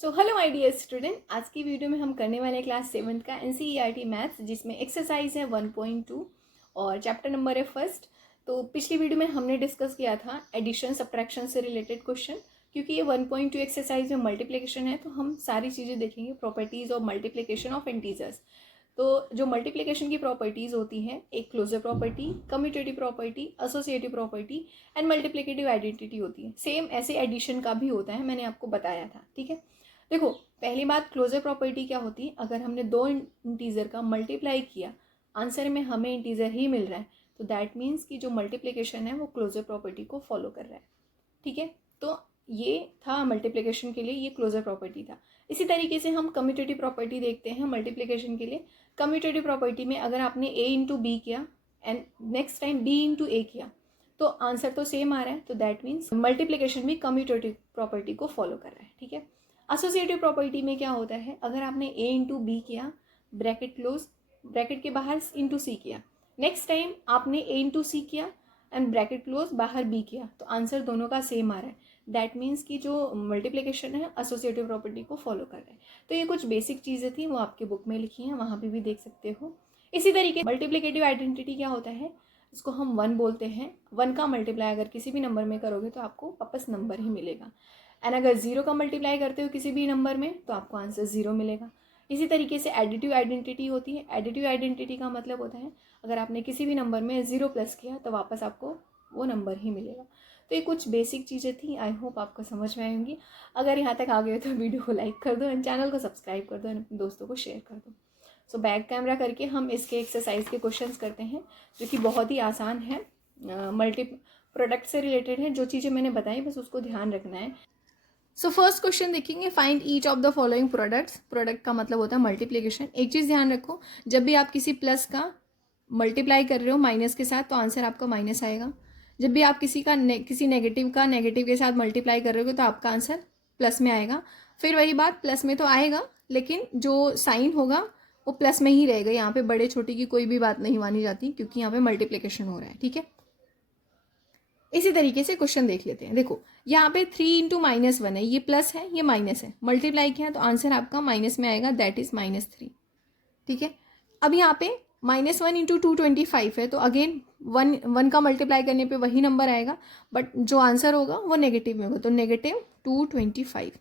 So hello my dear student, आज की video में हम करने वाले क्लास 7th का एनसीईआरटी मैथ्स, जिसमें एक्सरसाइज है 1.2 और चैप्टर नंबर है फर्स्ट। तो पिछली वीडियो में हमने डिस्कस किया था एडिशन सब्ट्रैक्शन से रिलेटेड क्वेश्चन। क्योंकि ये 1.2 एक्सरसाइज में मल्टीप्लिकेशन है तो हम सारी चीज़ें देखेंगे, properties of multiplication of integers. तो जो मल्टीप्लिकेशन की प्रॉपर्टीज़ होती हैं, एक closure property, commutative property, associative property and multiplicative identity होती है। सेम ऐसे एडिशन का भी होता है, मैंने आपको बताया था। ठीक है, देखो पहली बात, क्लोजर प्रॉपर्टी क्या होती है? अगर हमने दो इंटीजर का मल्टीप्लाई किया, आंसर में हमें इंटीजर ही मिल रहा है, तो दैट मीन्स कि जो मल्टीप्लिकेशन है वो क्लोजर प्रॉपर्टी को फॉलो कर रहा है। ठीक है, तो ये था मल्टीप्लिकेशन के लिए, ये क्लोजर प्रॉपर्टी था। इसी तरीके से हम कम्यूटेटिव प्रॉपर्टी देखते हैं मल्टीप्लिकेशन के लिए। कम्यूटेटिव प्रॉपर्टी में अगर आपने ए इंटू बी किया and next time B into A किया, तो आंसर तो सेम आ रहा है, तो दैट मीन्स मल्टीप्लिकेशन भी कम्यूटेटिव प्रॉपर्टी को फॉलो कर रहा है। ठीक है, एसोसिएटिव प्रॉपर्टी में क्या होता है? अगर आपने ए इंटू बी किया, ब्रैकेट क्लोज, ब्रैकेट के बाहर इंटू सी किया, नेक्स्ट टाइम आपने ए इंटू सी किया एंड ब्रैकेट क्लोज बाहर बी किया, तो आंसर दोनों का सेम आ रहा है। दैट मीन्स कि जो मल्टीप्लिकेशन है एसोसिएटिव प्रॉपर्टी को फॉलो कर रहा है। तो ये कुछ बेसिक चीज़ें थी, वो आपके बुक में लिखी हैं, वहाँ पे भी देख सकते हो। इसी तरीके मल्टीप्लिकेटिव आइडेंटिटी क्या होता है? इसको हम वन बोलते हैं। वन का मल्टीप्लाई अगर किसी भी नंबर में करोगे तो आपको वापस नंबर ही मिलेगा। एंड अगर जीरो का मल्टीप्लाई करते हो किसी भी नंबर में तो आपको आंसर जीरो मिलेगा। इसी तरीके से एडिटिव आइडेंटिटी होती है। एडिटिव आइडेंटिटी का मतलब होता है अगर आपने किसी भी नंबर में जीरो प्लस किया तो वापस आपको वो नंबर ही मिलेगा। तो ये कुछ बेसिक चीज़ें थी, आई होप आपको समझ में आएंगी। अगर यहाँ तक आ गए तो वीडियो को लाइक कर दो एंड चैनल को सब्सक्राइब कर दो एंड अपने दोस्तों को शेयर कर दो। सो बैक कैमरा करके हम इसके एक्सरसाइज के क्वेश्चंस करते हैं, जो कि बहुत ही आसान है, मल्टी प्रोडक्ट से रिलेटेड है। जो चीज़ें मैंने बताई बस उसको ध्यान रखना है। सो फर्स्ट क्वेश्चन देखेंगे, find each of the following products. Product का मतलब होता है मल्टीप्लिकेशन। एक चीज़ ध्यान रखो, जब भी आप किसी प्लस का मल्टीप्लाई कर रहे हो माइनस के साथ तो आंसर आपका माइनस आएगा। जब भी आप किसी नेगेटिव का नेगेटिव के साथ मल्टीप्लाई कर रहे हो तो आपका आंसर प्लस में आएगा। फिर वही बात, प्लस में तो आएगा लेकिन जो साइन होगा वो प्लस में ही रहेगा। यहाँ पे बड़े छोटे की कोई भी बात नहीं मानी जाती, क्योंकि यहाँ पे मल्टीप्लिकेशन हो रहा है। ठीक है, इसी तरीके से क्वेश्चन देख लेते हैं। देखो यहाँ पे 3 इंटू माइनस वन है, ये प्लस है ये माइनस है, मल्टीप्लाई किया तो आंसर आपका माइनस में आएगा, दैट इज -3। ठीक है, अब यहाँ पे -1 इंटू 225 है, तो अगेन वन का मल्टीप्लाई करने पे वही नंबर आएगा, बट जो आंसर होगा वो नेगेटिव में होगा, तो -225।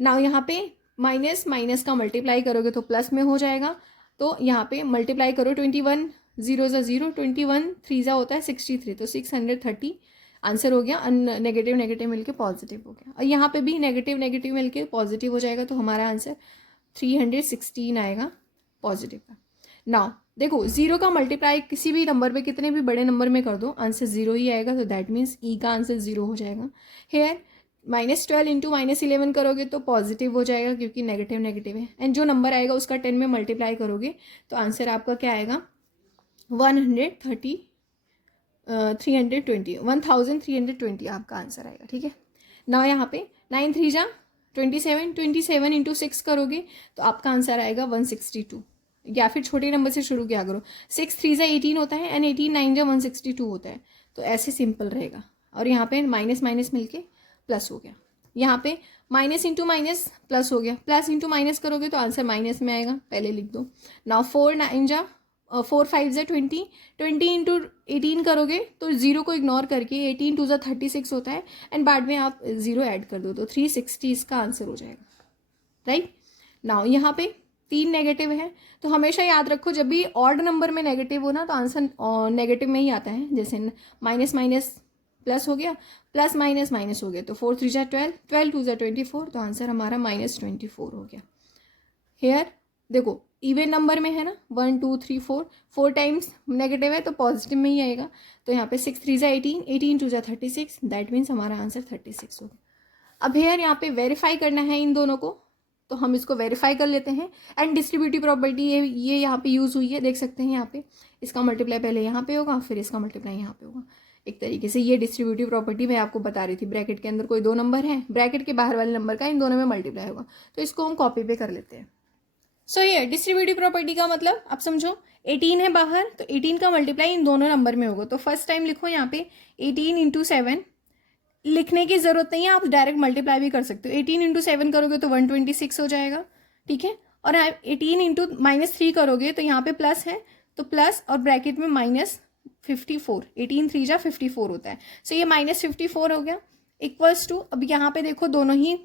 नाउ यहाँ पे माइनस माइनस का मल्टीप्लाई करोगे तो प्लस में हो जाएगा, तो यहाँ पे मल्टीप्लाई करो 21 जीरो ज़ा जीरो, 21 3 ज़ा होता है 63, तो 630 आंसर हो गया। नेगेटिव नेगेटिव मिलके पॉजिटिव हो गया, और यहाँ पे भी नेगेटिव नेगेटिव मिलके पॉजिटिव हो जाएगा, तो हमारा आंसर 316 आएगा पॉजिटिव का। नाउ देखो, जीरो का मल्टीप्लाई किसी भी नंबर पे, कितने भी बड़े नंबर में कर दो आंसर जीरो ही आएगा, तो दैट मीन्स ई का आंसर जीरो हो जाएगा। हेयर -12 इंटू -11 करोगे तो पॉजिटिव हो जाएगा, क्योंकि नेगेटिव नेगेटिव है, एंड जो नंबर आएगा उसका 10 में मल्टीप्लाई करोगे तो आंसर आपका क्या आएगा? 1320 आपका आंसर आएगा। ठीक है, ना यहाँ पे 9 3 जा 27, 27 इंटू 6 करोगे तो आपका आंसर आएगा 162, या फिर छोटे नंबर से शुरू किया करो। 6 3 जा 18 होता है एंड 18 9 जा 162 होता है, तो ऐसे सिंपल रहेगा। और यहाँ पे माइनस माइनस मिलके प्लस हो गया, यहाँ पे माइनस इंटू माइनस प्लस हो गया, प्लस इंटू माइनस करोगे तो आंसर माइनस में आएगा, पहले लिख दो। नाउ 4 9 जा 4 5 जा 20, 20 इंटू 18 करोगे तो जीरो को इग्नोर करके 18 2 जा 36 होता है, एंड बाद में आप जीरो ऐड कर दो तो 360 इसका आंसर हो जाएगा। राइट, नाउ यहाँ पे 3 नेगेटिव है, तो हमेशा याद रखो जब भी ऑड नंबर में नेगेटिव हो ना तो आंसर नेगेटिव में ही आता है। जैसे माइनस माइनस प्लस हो गया, प्लस माइनस माइनस हो गया, तो 4 3 जा 12, 12 2 जा 24, तो आंसर हमारा -24 हो गया। हेयर देखो इवन नंबर में है ना, 1 2 3 4, 4 टाइम्स नेगेटिव है तो पॉजिटिव में ही आएगा, तो यहाँ पे 6 3 जा 18, 18 2 जा 36, दैट मीन्स हमारा आंसर 36 होगा। अब हेयर यहाँ पे वेरीफाई करना है इन दोनों को, तो हम इसको वेरीफाई कर लेते हैं। एंड डिस्ट्रीब्यूटिव प्रॉपर्टी ये यहाँ पे यूज़ हुई है, देख सकते हैं यहाँ पे इसका मल्टीप्लाई पहले यहाँ पे होगा, फिर इसका मल्टीप्लाई यहाँ पे होगा। एक तरीके से ये डिस्ट्रीब्यूटिव प्रॉपर्टी मैं आपको बता रही थी, ब्रैकेट के अंदर कोई दो नंबर है, ब्रैकेट के बाहर वाले नंबर का इन दोनों में मल्टीप्लाई होगा, तो इसको हम कॉपी पे कर लेते हैं। सो ये डिस्ट्रीब्यूटिव प्रॉपर्टी का मतलब आप समझो, 18 है बाहर तो 18 का मल्टीप्लाई इन दोनों नंबर में होगा, तो फर्स्ट टाइम लिखो यहाँ पे 18 इंटू 7 लिखने की ज़रूरत नहीं है, आप डायरेक्ट मल्टीप्लाई भी कर सकते हो। 18 इंटू 7 करोगे तो 126 हो जाएगा, ठीक है। और आप 18 इंटू -3 करोगे तो यहाँ पे प्लस है तो प्लस और ब्रैकेट में -54, 18 3 जा 54 होता है। सो ये -54 हो गया इक्वल्स टू, अब यहाँ पे देखो दोनों ही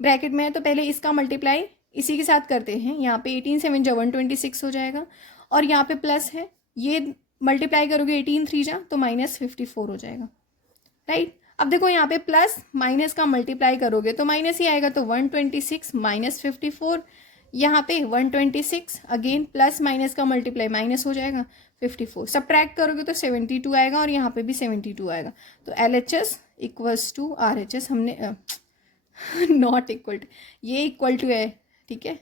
ब्रैकेट में है तो पहले इसका मल्टीप्लाई इसी के साथ करते हैं। यहाँ पे 18 7 जा 126 हो जाएगा और यहाँ पे प्लस है, ये मल्टीप्लाई करोगे 18 3 जा तो -54 हो जाएगा, राइट। अब देखो यहाँ पे प्लस माइनस का मल्टीप्लाई करोगे तो माइनस ही आएगा, तो 126 -54, यहाँ पे 126 अगेन प्लस माइनस का मल्टीप्लाई माइनस हो जाएगा 54, सब्ट्रैक्ट करोगे तो 72 आएगा और यहाँ पे भी 72 आएगा। तो LHS इक्वल्स टू RHS, हमने नॉट इक्वल टू, ये इक्वल टू है, ठीक है,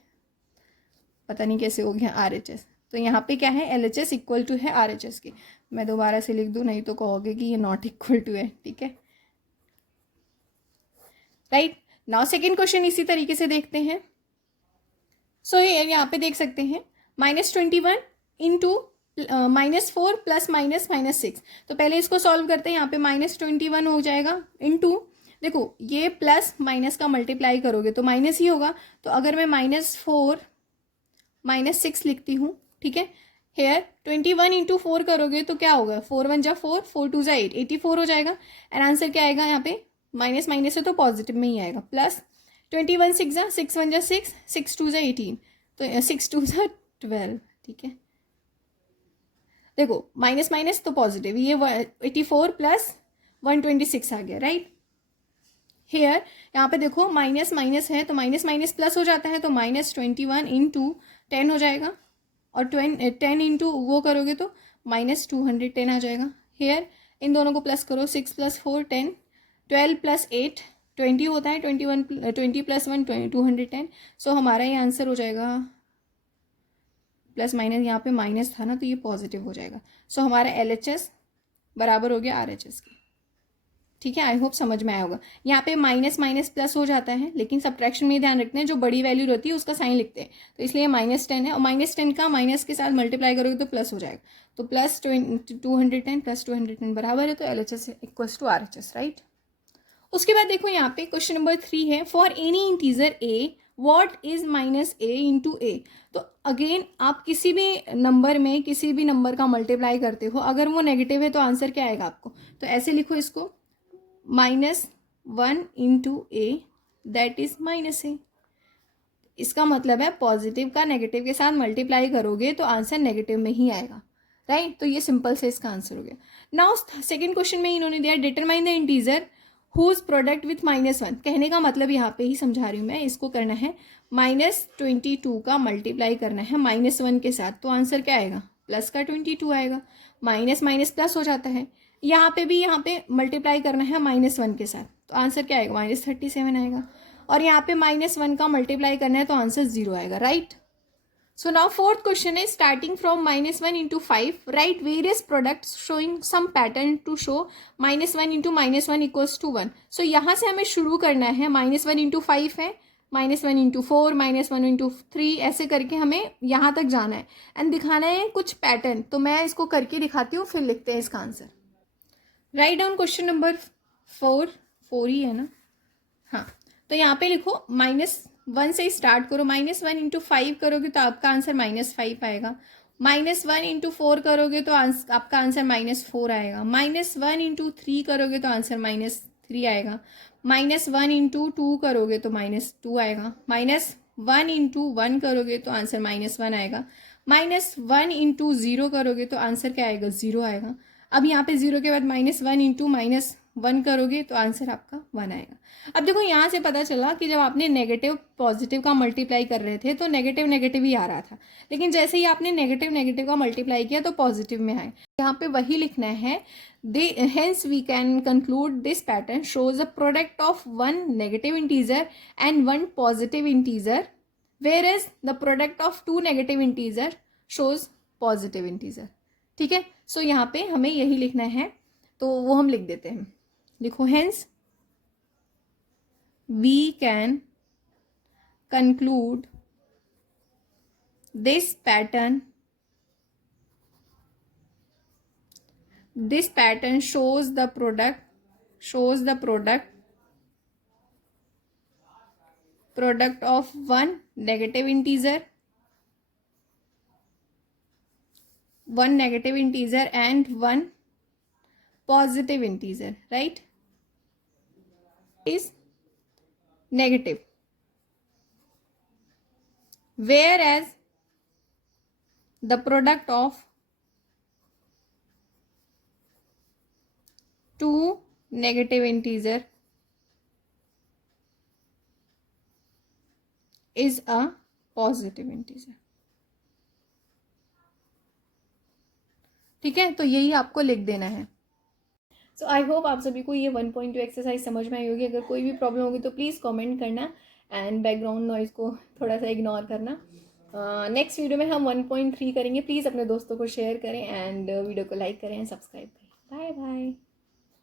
पता नहीं कैसे हो गया RHS। तो यहाँ पे क्या है, LHS इक्वल टू है RHS के। मैं दोबारा से लिख दूँ, नहीं तो कहोगे कि ये नॉट इक्वल टू है, ठीक है, राइट। नाउ सेकेंड क्वेश्चन इसी तरीके से देखते हैं। सो यहाँ पे देख सकते हैं -21 इंटू -4 प्लस -6। तो पहले इसको सॉल्व करते हैं। यहाँ पे -21 हो जाएगा इंटू, देखो ये प्लस माइनस का मल्टीप्लाई करोगे तो माइनस ही होगा, तो अगर मैं -4 -6 लिखती हूँ, ठीक है। हेयर 21 इंटू 4 करोगे तो क्या होगा, 4 1 जा 4, 4 2 जा 8, 84 हो जाएगा। एंड आंसर क्या आएगा, यहाँ पे माइनस माइनस है तो पॉजिटिव में ही आएगा, प्लस 21 6 जा 6 1 जा 6, 6 2 जा 18, तो 6 2 जा 12, ठीक है। देखो माइनस माइनस तो पॉजिटिव, ये 84 प्लस 126 आ गया, राइट। हेयर यहाँ पे देखो माइनस माइनस है तो माइनस माइनस प्लस हो जाता है, तो -21 इंटू 10 हो जाएगा और 10 इंटू वो करोगे तो -210 आ जाएगा। हेयर इन दोनों को प्लस करो, 6 + 4 10, 12 + 8 20 होता है, 20 + 1 210। सो हमारा ये आंसर हो जाएगा, प्लस माइनस यहाँ पे माइनस था ना तो ये पॉजिटिव हो जाएगा। सो हमारा LHS बराबर हो गया RHS के, ठीक है। आई होप समझ में आया होगा। यहाँ पे माइनस माइनस प्लस हो जाता है, लेकिन सब्ट्रैक्शन में ध्यान रखते हैं जो बड़ी वैल्यू रहती है उसका साइन लिखते हैं, तो इसलिए -10 है और -10 का माइनस के साथ मल्टीप्लाई करोगे तो प्लस हो जाएगा, तो प्लस 210 प्लस 210 बराबर है, तो LHS equals to RHS, right. उसके बाद देखो यहाँ पे क्वेश्चन नंबर 3 है, for any integer A what is -a into A। तो अगेन आप किसी भी नंबर में किसी भी नंबर का मल्टीप्लाई करते हो, अगर वो नेगेटिव है तो आंसर क्या आएगा आपको, तो ऐसे लिखो इसको, -1 into A that is -a। इसका मतलब है पॉजिटिव का नेगेटिव के साथ मल्टीप्लाई करोगे तो आंसर नेगेटिव में ही आएगा, राइट। तो ये सिंपल से इसका आंसर हो गया। नाउ सेकंड क्वेश्चन में इन्होंने दिया determine the integer whose product with -1। कहने का मतलब यहाँ पे ही समझा रही हूँ मैं, इसको करना है -22 का मल्टीप्लाई करना है -1 के साथ, तो आंसर क्या आएगा, प्लस का 22 आएगा। माइनस माइनस प्लस हो जाता है, यहाँ पे भी यहाँ पे मल्टीप्लाई करना है -1 के साथ, तो आंसर क्या आएगा, -37 आएगा। और यहाँ पे -1 का मल्टीप्लाई करना है तो आंसर 0 आएगा, right. So now fourth question है starting from -1 into 5 right various products showing some pattern to show -1 into -1 equals to 1। So यहाँ से हमें शुरू करना है, -1 इंटू 5 है, -1 इंटू 4, -1 इंटू 3, ऐसे करके हमें यहाँ तक जाना है एंड दिखाना है कुछ पैटर्न। तो मैं इसको करके दिखाती हूँ, फिर लिखते हैं इसका answer. Write down question number 4 ही है ना, हाँ। तो यहाँ पे लिखो -1 से स्टार्ट करो, -1 इंटू 5 करोगे तो आपका आंसर -5 आएगा। -1 इंटू 4 करोगे तो आपका आंसर -4 आएगा। -1 इंटू 3 करोगे तो आंसर -3 आएगा। -1 इंटू 2 करोगे तो -2 आएगा। -1 इंटू 1 करोगे तो आंसर -1 आएगा। -1 इंटू 0 करोगे तो आंसर क्या आएगा, 0 आएगा। अब यहाँ पे 0 के बाद -1 इंटू -1 करोगे तो आंसर आपका 1 आएगा। अब देखो यहाँ से पता चला कि जब आपने नेगेटिव पॉजिटिव का मल्टीप्लाई कर रहे थे तो नेगेटिव नेगेटिव ही आ रहा था, लेकिन जैसे ही आपने नेगेटिव नेगेटिव का मल्टीप्लाई किया तो पॉजिटिव में आए। यहाँ पे वही लिखना है, hence we can conclude this pattern shows a product of 1 negative integer and 1 positive integer whereas the product of 2 negative integer shows positive integer, ठीक है। सो यहाँ पे हमें यही लिखना है, तो वो हम लिख देते हैं। लिखो hence we can conclude this pattern shows the product shows the product of one negative integer and one positive integer, right? Is negative, whereas the product of two negative integer is a positive integer. ठीक है, तो यही आपको लिख देना है. सो I hope आप सभी को ये 1.2 एक्सरसाइज समझ में आई होगी. अगर कोई भी प्रॉब्लम होगी तो प्लीज़ कमेंट करना एंड बैकग्राउंड नॉइज़ को थोड़ा सा इग्नोर करना. नेक्स्ट वीडियो में हम 1.3 करेंगे. प्लीज़ अपने दोस्तों को शेयर करें एंड वीडियो को लाइक करें एंड सब्सक्राइब करें. Bye bye.